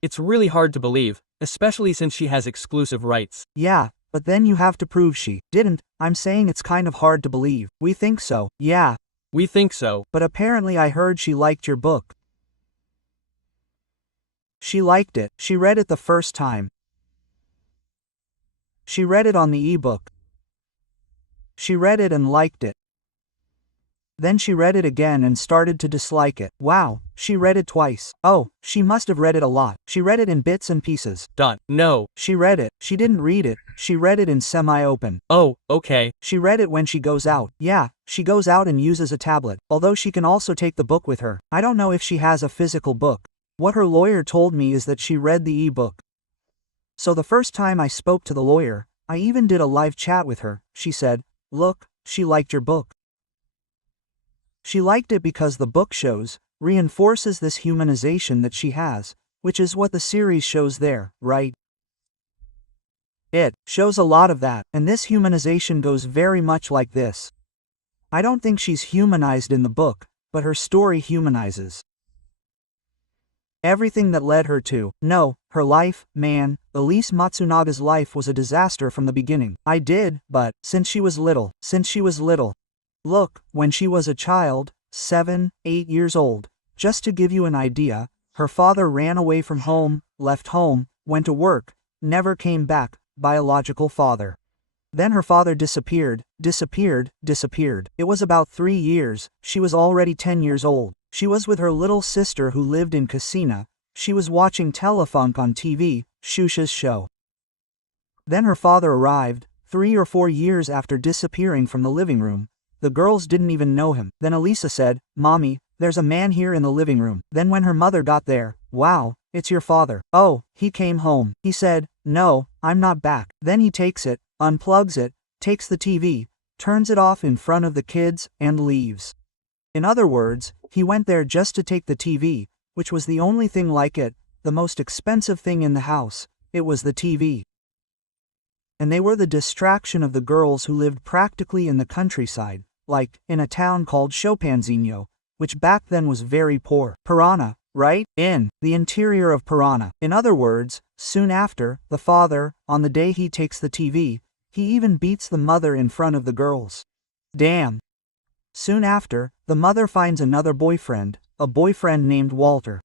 It's really hard to believe, especially since she has exclusive rights. Yeah, but then you have to prove she didn't. I'm saying it's kind of hard to believe. We think so. Yeah. We think so. But apparently I heard she liked your book. She liked it. She read it the first time. She read it on the ebook. She read it and liked it. Then she read it again and started to dislike it. Wow, she read it twice. Oh, she must have read it a lot. She read it in bits and pieces. No. She read it. She didn't read it. She read it in semi-open. Oh, okay. She read it when she goes out. Yeah, she goes out and uses a tablet, although she can also take the book with her. I don't know if she has a physical book. What her lawyer told me is that she read the ebook. So the first time I spoke to the lawyer, I even did a live chat with her. She said, "Look, she liked your book. She liked it because the book reinforces this humanization that she has, which is what the series shows there, right? It shows a lot of that, and this humanization goes very much like this. I don't think she's humanized in the book, but her story humanizes everything that led her to know her life. Man, Elise Matsunaga's life was a disaster from the beginning. But since she was little. Look, when she was a child, 7, 8 years old, just to give you an idea, her father ran away from home, left home, went to work, never came back, biological father. Then her father disappeared. It was about 3 years, she was already 10 years old. She was with her little sister who lived in Casina. She was watching Telefunk on TV, Shusha's show. Then her father arrived, 3 or 4 years after disappearing from the living room. The girls didn't even know him. Then Elisa said, "Mommy, there's a man here in the living room." Then when her mother got there, "Wow, it's your father." "Oh, he came home." He said, "No, I'm not back." Then he takes it, unplugs it, takes the TV, turns it off in front of the kids, and leaves. In other words, he went there just to take the TV, which was the only thing like it, the most expensive thing in the house. It was the TV. And they were the distraction of the girls who lived practically in the countryside, like, in a town called Chopanzinho, which back then was very poor. Parana, right? In the interior of Parana. In other words, soon after, the father, on the day he takes the TV, he even beats the mother in front of the girls. Damn. Soon after, the mother finds another boyfriend, a boyfriend named Walter.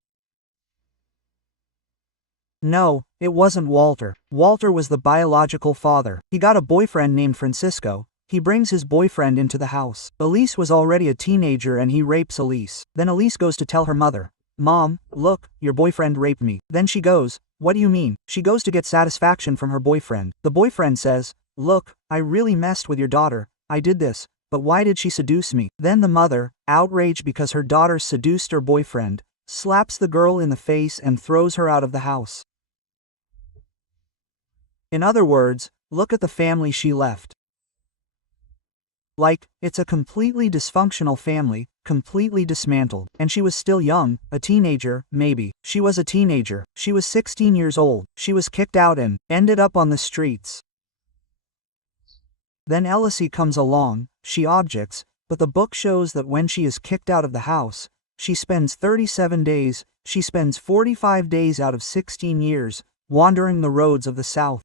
No, it wasn't Walter. Walter was the biological father. He got a boyfriend named Francisco. He brings his boyfriend into the house. Elise was already a teenager and he rapes Elise. Then Elise goes to tell her mother, "Mom, look, your boyfriend raped me." Then she goes, "What do you mean?" She goes to get satisfaction from her boyfriend. The boyfriend says, "Look, I really messed with your daughter. I did this, but why did she seduce me?" Then the mother, outraged because her daughter seduced her boyfriend, slaps the girl in the face and throws her out of the house. In other words, look at the family she left. Like, it's a completely dysfunctional family, completely dismantled. And she was still young, a teenager, maybe. She was a teenager. She was 16 years old. She was kicked out and ended up on the streets. Then Elise comes along, she objects, but the book shows that when she is kicked out of the house, she spends 37 days, she spends 45 days out of 16 years, wandering the roads of the South.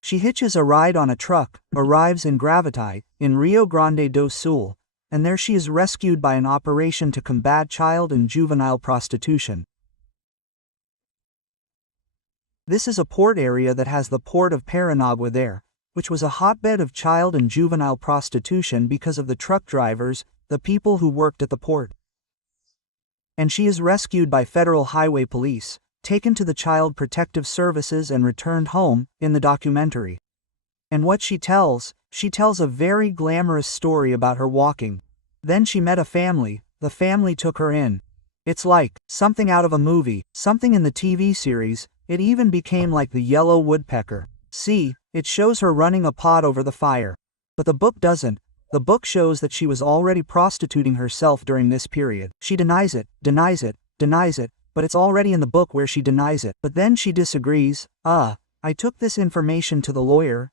She hitches a ride on a truck, arrives in Gravity, in Rio Grande do Sul, and there she is rescued by an operation to combat child and juvenile prostitution. This is a port area that has the port of Paranagua there, which was a hotbed of child and juvenile prostitution because of the truck drivers, the people who worked at the port. And she is rescued by Federal Highway Police, taken to the Child Protective Services and returned home, in the documentary. And what she tells a very glamorous story about her walking. Then she met a family, the family took her in. It's like something out of a movie, something in the TV series. It even became like the Yellow Woodpecker. See, it shows her running a pot over the fire. But the book doesn't. The book shows that she was already prostituting herself during this period. She denies it, but it's already in the book where she denies it. But then she disagrees. I took this information to the lawyer.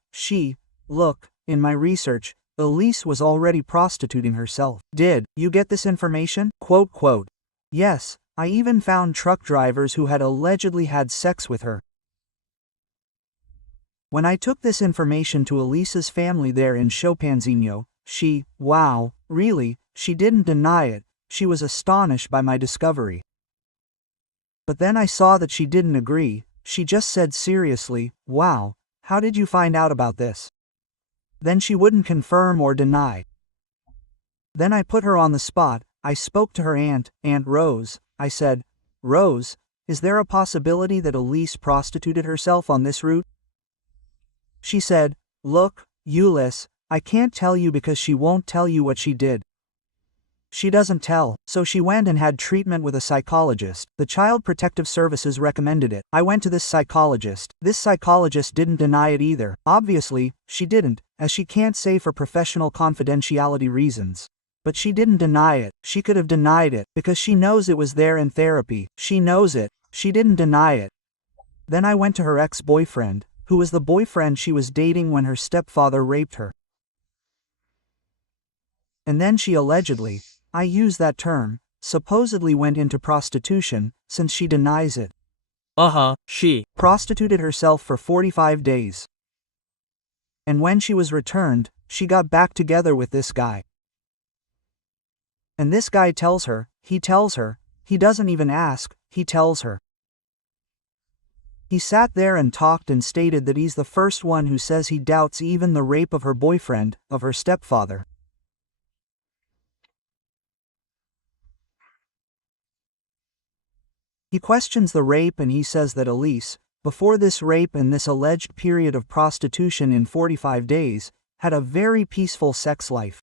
Look, in my research, Elise was already prostituting herself. Did you get this information? Quote, quote. Yes, I even found truck drivers who had allegedly had sex with her. When I took this information to Elise's family there in Chilpancingo, wow, really, she didn't deny it. She was astonished by my discovery. But then I saw that she didn't agree. She just said seriously, wow, how did you find out about this? Then she wouldn't confirm or deny. Then I put her on the spot. I spoke to her aunt, Aunt Rose. I said, Rose, is there a possibility that Elise prostituted herself on this route? She said, look, Ulysse, I can't tell you because she won't tell you what she did. She doesn't tell, so she went and had treatment with a psychologist. The Child Protective Services recommended it. I went to this psychologist. This psychologist didn't deny it either. Obviously, she didn't, as she can't say for professional confidentiality reasons. But she didn't deny it. She could have denied it, because she knows it was there in therapy. She knows it. She didn't deny it. Then I went to her ex-boyfriend, who was the boyfriend she was dating when her stepfather raped her. And then she allegedly, I use that term, supposedly went into prostitution, since she denies it. She prostituted herself for 45 days. And when she was returned, she got back together with this guy. And this guy tells her, he doesn't even ask, he tells her. He sat there and talked and stated that he's the first one who says he doubts even the rape of her boyfriend, of her stepfather. He questions the rape and he says that Elise, before this rape and this alleged period of prostitution in 45 days, had a very peaceful sex life.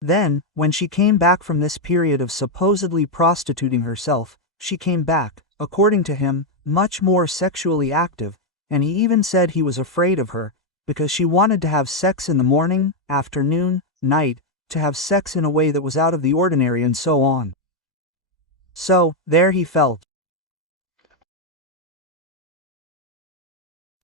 Then, when she came back from this period of supposedly prostituting herself, she came back, according to him, much more sexually active, and he even said he was afraid of her, because she wanted to have sex in the morning, afternoon, night, to have sex in a way that was out of the ordinary and so on. So, there he felt,